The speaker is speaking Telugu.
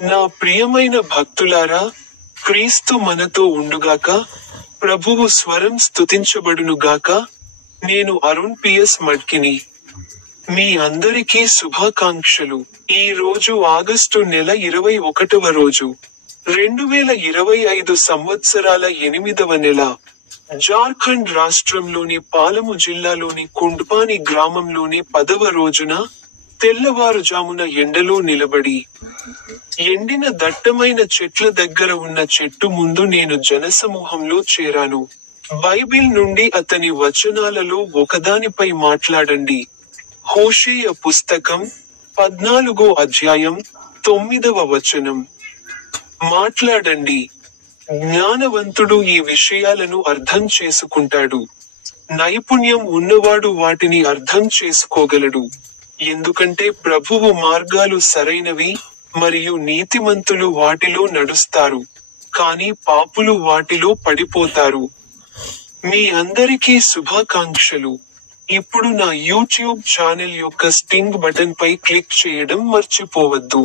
నా ప్రియమైన భక్తులారా, క్రీస్తు మనతో ఉండుగాక. ప్రభువు స్వరం స్తుతించబడునుగాక. నేను అరుణ్ పిఎస్ మడ్కిని. మీ అందరికీ శుభాకాంక్షలు. ఈ రోజు ఆగస్టు నెల 21వ రోజు. 2025 సంవత్సరాల 8వ నెల. జార్ఖండ్ రాష్ట్రంలోని పాలము జిల్లాలోని కుండ్పాని గ్రామంలోని 10వ రోజున, తెల్లవారుజామున ఎండలో నిలబడి, ఎండిన దట్టమైన చెట్ల దగ్గర ఉన్న చెట్టు ముందు నేను జనసమూహంలో చేరాను. బైబిల్ నుండి అతని వచనాలలో ఒకదానిపై మాట్లాడండి. హోషేయ పుస్తకం 14వ అధ్యాయం 9వ వచనం. మాట్లాడండి. జ్ఞానవంతుడు ఈ విషయాలను అర్థం చేసుకుంటాడు. నైపుణ్యం ఉన్నవాడు వాటిని అర్థం చేసుకోగలడు. ఎందుకంటే ప్రభువు మార్గాలు సరైనవి, మరియు నీతిమంతులు వాటిలో నడుస్తారు, కానీ పాపులు వాటిలో పడిపోతారు. మీ అందరికీ శుభాకాంక్షలు. ఇప్పుడు నా యూట్యూబ్ ఛానెల్ యొక్క స్టింగ్ బటన్ పై క్లిక్ చేయడం మర్చిపోవద్దు.